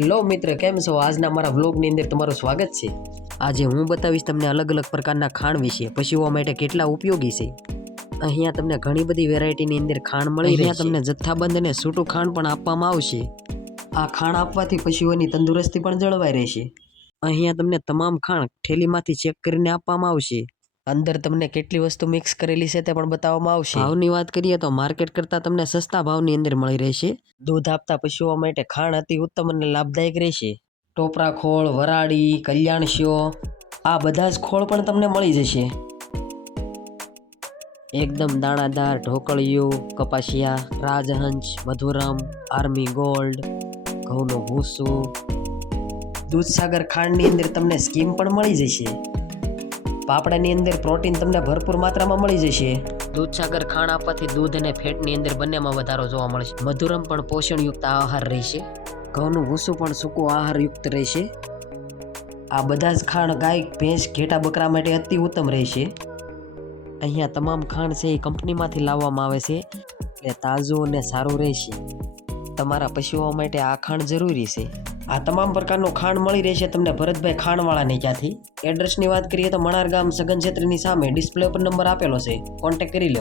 લો મિત્ર, કેમ છો? આજના મારા વ્લોગની અંદર તમારું સ્વાગત છે. આજે હું બતાવીશ તમને અલગ અલગ પ્રકારના ખાંડ વિશે, પશુઓ માટે કેટલા ઉપયોગી છે. અહીંયા તમને ઘણી બધી વેરાયટીની અંદર ખાંડ મળી રહી છે. તમને જથ્થાબંધ અને છૂટું ખાંડ પણ આપવામાં આવશે. આ ખાંડ આપવાથી પશુઓની તંદુરસ્તી પણ જળવાઈ રહેશે. અહીંયા તમને તમામ ખાંડ થેલીમાંથી ચેક કરીને આપવામાં આવશે. અંદર તમને કેટલી વસ્તુ મિક્સ કરેલી છે તે પણ બતાવવામાં આવશે. ભાવની વાત કરીએ તો માર્કેટ કરતાં તમને સસ્તા ભાવની અંદર મળી રહેશે. દૂધ આપતા પશુઓ માટે ખાંડ અતિ ઉત્તમ અને લાભદાયક રહેશે. ટોપરા ખોળ, વરાળી, કલ્યાણ શ્યો, આ બધા જ ખોળ પણ તમને મળી જશે. એકદમ દાણાદાર ઢોકળિયું, કપાસિયા, રાજહંસ, મધુરમ, આર્મી ગોલ્ડ, ઘઉંનું ભૂસું. દૂધસાગર ખાંડની અંદર તમને સ્કીમ પણ મળી જશે. પાપડાની અંદર પ્રોટીન તમને ભરપૂર માત્રામાં મળી જશે. દૂધસાગર ખાંડ આપવાથી દૂધ અને ફેટની અંદર બંનેમાં વધારો જોવા મળશે. મધુરમ પણ પોષણયુક્ત આહાર રહેશે. ઘઉંનું ભૂસું પણ સૂકું આહારયુક્ત રહેશે. આ બધા જ ખાંડ ગાય, ભેંસ, ઘેટા, બકરા માટે અતિ ઉત્તમ રહેશે. અહીંયા તમામ ખાંડ છે એ કંપનીમાંથી લાવવામાં આવે છે, એટલે તાજું અને સારું રહેશે. તમારા પશુઓ માટે આ ખાંડ જરૂરી છે. આ તમામ પ્રકારનું ખાંડ મળી રહેશે તમને ભરતભાઈ ખાંડવાળાની ત્યાંથી. એડ્રેસની વાત કરીએ તો મણાર ગામ સગન ક્ષેત્રની સામે ડિસ્પ્લે પર નંબર આપેલો છે, કોન્ટેક્ટ કરી લો.